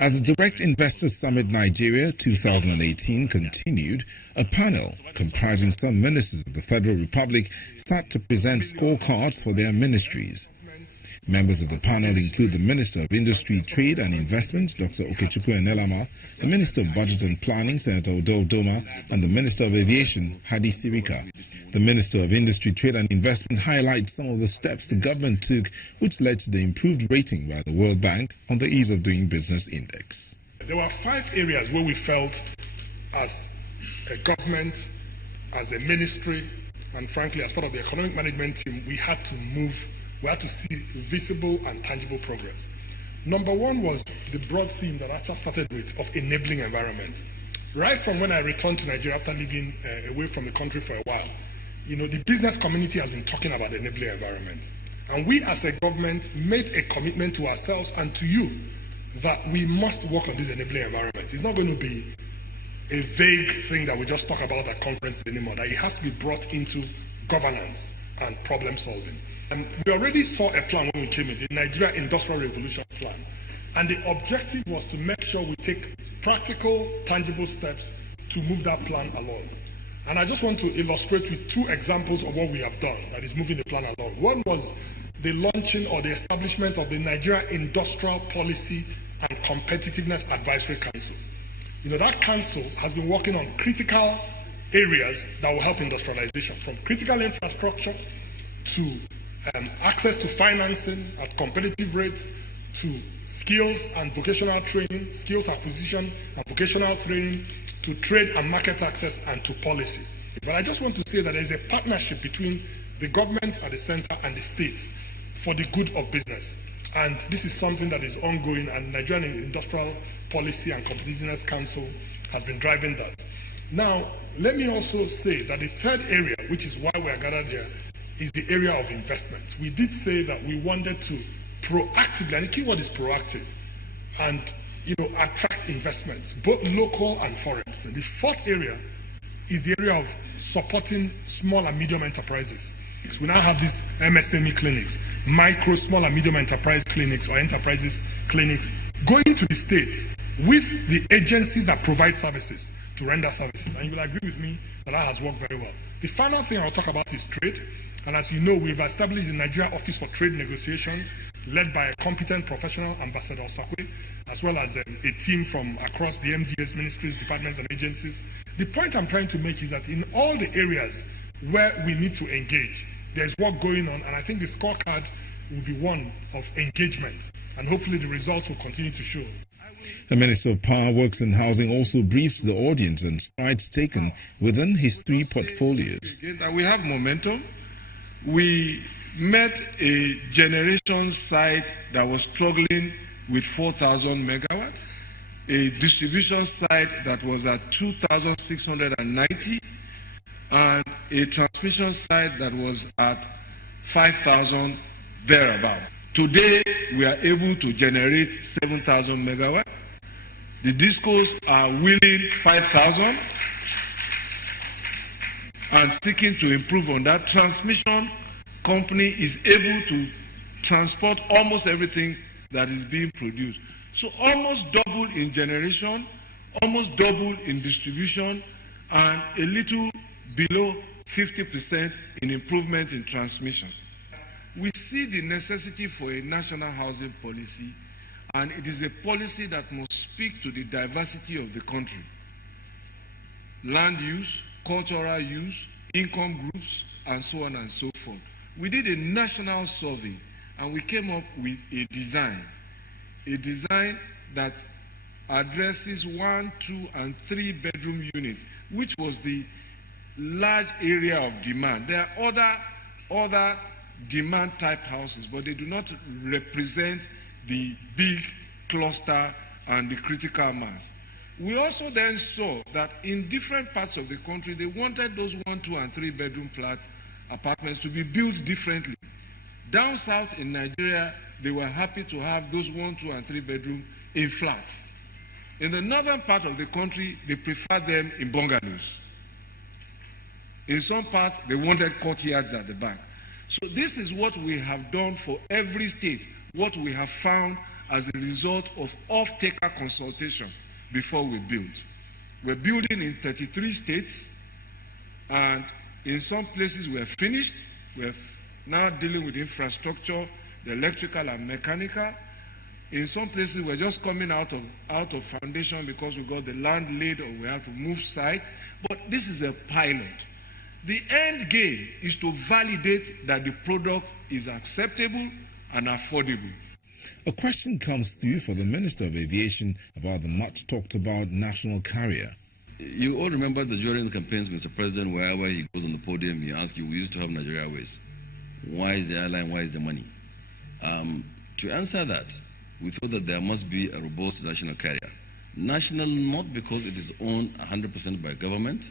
As the Direct Investor Summit Nigeria 2018 continued, a panel comprising some ministers of the Federal Republic sat to present scorecards for their ministries. Members of the panel include the Minister of Industry, Trade and Investment, Dr. Okechukwu Enelama, the Minister of Budget and Planning, Senator Odell Doma, and the Minister of Aviation, Hadi Sirika. The Minister of Industry, Trade and Investment highlights some of the steps the government took which led to the improved rating by the World Bank on the Ease of Doing Business Index. There were 5 areas where we felt as a government, as a ministry, and frankly as part of the economic management team, we had to see visible and tangible progress. Number 1 was the broad theme that I just started with of enabling environment. Right from when I returned to Nigeria after living away from the country for a while, the business community has been talking about the enabling environment. And we as a government made a commitment to ourselves and to you that we must work on this enabling environment. It's not going to be a vague thing that we just talk about at conferences anymore, that it has to be brought into governance and problem solving. And we already saw a plan when we came in, the Nigeria Industrial Revolution Plan. And the objective was to make sure we take practical, tangible steps to move that plan along. And I just want to illustrate with 2 examples of what we have done that is moving the plan along. One was the launching or the establishment of the Nigeria Industrial Policy and Competitiveness Advisory Council. That council has been working on critical areas that will help industrialization, from critical infrastructure to access to financing at competitive rates, to skills and vocational training, skills acquisition and vocational training, to trade and market access, and to policy. But I just want to say that there is a partnership between the government at the center and the state for the good of business. And this is something that is ongoing, and Nigerian Industrial Policy and Competitiveness Council has been driving that. Now, let me also say that the third area, which is why we are gathered here, is the area of investment. We did say that we wanted to proactively, and the key word is proactive, and attract investments, both local and foreign. And the fourth area is the area of supporting small and medium enterprises. We now have these MSME clinics, micro, small and medium enterprise clinics or enterprises clinics, going to the states with the agencies that provide services to render services. And you will agree with me that has worked very well. The final thing I'll talk about is trade. And as you know, we've established the Nigeria Office for Trade Negotiations, led by a competent professional, Ambassador Sakwe, as well as a team from across the MDS ministries, departments, and agencies. The point I'm trying to make is that in all the areas where we need to engage, there's work going on, and I think the scorecard will be one of engagement, and hopefully the results will continue to show. The Minister of Power, Works and Housing also briefed the audience on strides taken within his 3 portfolios. We have momentum. We met a generation site that was struggling with 4,000 megawatt, a distribution site that was at 2,690, and a transmission site that was at 5,000 thereabout. Today, we are able to generate 7,000 megawatt. The discos are willing 5,000 and seeking to improve on that. Transmission company is able to transport almost everything that is being produced. So almost double in generation, almost double in distribution, and a little below 50% in improvement in transmission. We see the necessity for a national housing policy, and it is a policy that must speak to the diversity of the country. Land use, cultural use, income groups, and so on and so forth. We did a national survey, and we came up with a design that addresses 1, 2, and 3 bedroom units, which was the large area of demand. There are other demand type houses, but they do not represent the big cluster and the critical mass. We also then saw that in different parts of the country, they wanted those 1, 2, and 3 bedroom flats, apartments to be built differently. Down south in Nigeria, they were happy to have those 1, 2, and 3 bedroom in flats. In the northern part of the country, they preferred them in bungalows. In some parts, they wanted courtyards at the back. So this is what we have done for every state, what we have found as a result of off-taker consultation before we build. We're building in 33 states, and in some places we're finished. We're now dealing with infrastructure, the electrical and mechanical. In some places we're just coming out of foundation because we got the land laid or we have to move site. But this is a pilot. The end game is to validate that the product is acceptable and affordable. A question comes through for the Minister of Aviation about the much talked about national carrier. You all remember that during the campaigns, Mr. President, wherever he goes on the podium, he asks you, we used to have Nigeria Airways. Why is the airline? Why is the money? To answer that, we thought that there must be a robust national carrier. National not because it is owned 100% by government,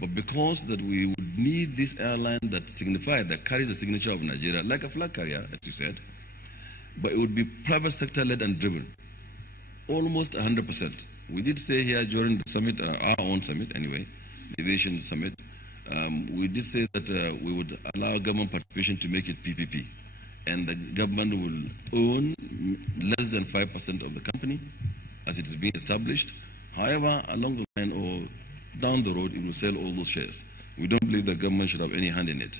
but because that we would need this airline that signifies, that carries the signature of Nigeria, like a flag carrier, as you said, but it would be private sector led and driven, almost 100%. We did say here during the summit, our own summit anyway, the aviation summit, we did say that we would allow government participation to make it PPP, and the government will own less than 5% of the company as it is being established. However, along the line or down the road, it will sell all those shares. We don't believe the government should have any hand in it,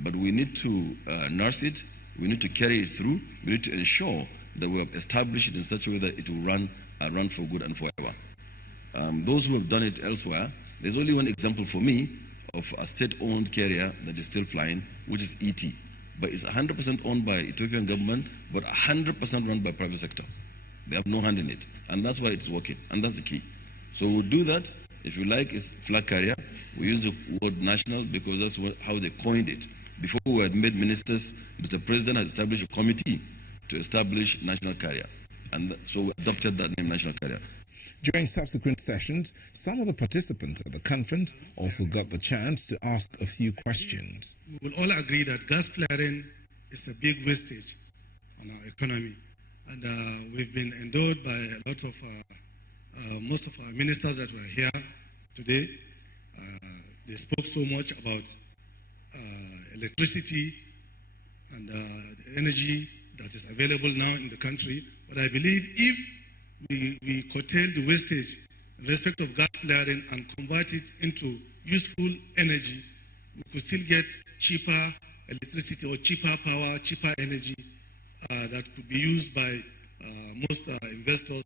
but we need to nurse it. We need to carry it through. We need to ensure that we have established it in such a way that it will run for good and forever. Those who have done it elsewhere, there's only one example for me of a state-owned carrier that is still flying, which is ET. But it's 100% owned by Ethiopian government, but 100% run by private sector. They have no hand in it. And that's why it's working. And that's the key. So we'll do that. If you like, it's flag carrier. We use the word national because that's how they coined it. Before we had made ministers, Mr. President has established a committee to establish national carrier. And so we adopted that name, national carrier. During subsequent sessions, some of the participants at the conference also got the chance to ask a few questions. We will all agree that gas flaring is a big wastage on our economy. And we've been endowed by a lot of, most of our ministers that were here today. They spoke so much about electricity and the energy that is available now in the country. But I believe if we curtail the wastage in respect of gas flaring and convert it into useful energy, we could still get cheaper electricity or cheaper power, cheaper energy that could be used by most investors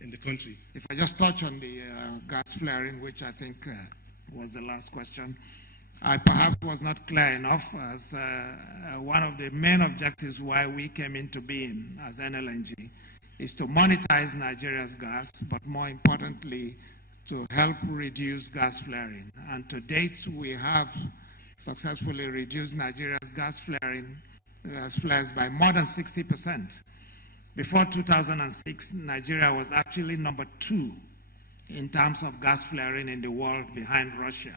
in the country. If I just touch on the gas flaring, which I think was the last question, I perhaps was not clear enough as one of the main objectives why we came into being as NLNG is to monetize Nigeria's gas, but more importantly, to help reduce gas flaring. And to date, we have successfully reduced Nigeria's gas flares by more than 60%. Before 2006, Nigeria was actually number 2 in terms of gas flaring in the world behind Russia.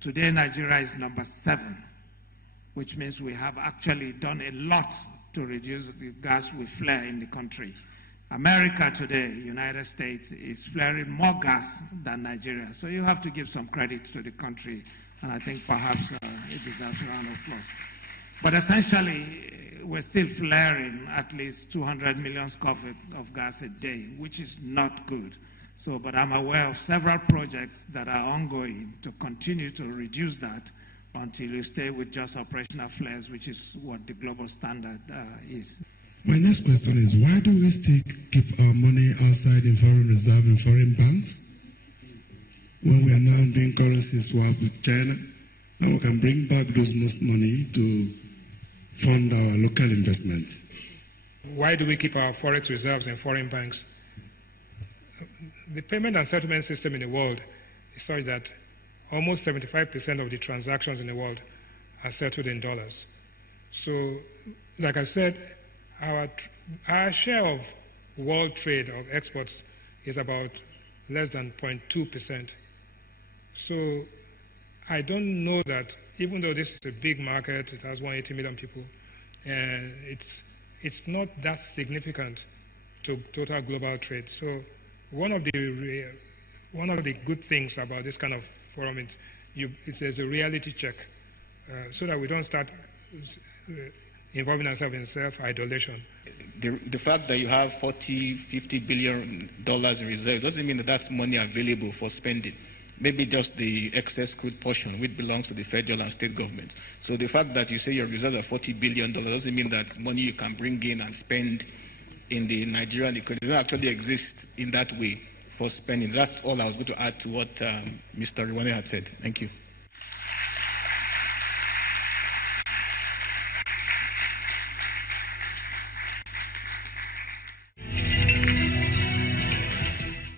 Today, Nigeria is number 7, which means we have actually done a lot to reduce the gas we flare in the country. America today, United States, is flaring more gas than Nigeria. So you have to give some credit to the country, and I think perhaps it deserves a round of applause. But essentially, we're still flaring at least 200 million square feet of gas a day, which is not good. So, but I'm aware of several projects that are ongoing to continue to reduce that until you stay with just operational flares, which is what the global standard is. My next question is, why do we still keep our money outside in foreign reserve in foreign banks when we are now doing currency swap with China? Now we can bring back those money to fund our local investment. Why do we keep our forex reserves in foreign banks? The payment and settlement system in the world is such that almost 75% of the transactions in the world are settled in dollars. So, like I said, our share of world trade of exports is about less than 0.2%. So I don't know that, even though this is a big market, it has 180 million people, and it's not that significant to total global trade. So one of the good things about this kind of forum is there's a reality check, so that we don't start involving ourselves in self-idolation. the fact that you have $40–50 billion in reserve doesn't mean that that's money available for spending. Maybe just the excess crude portion, which belongs to the federal and state governments. So the fact that you say your reserves are $40 billion doesn't mean that money you can bring in and spend in the Nigerian economy. It doesn't actually exist in that way for spending. That's all I was going to add to what Mr. Riwane had said. Thank you.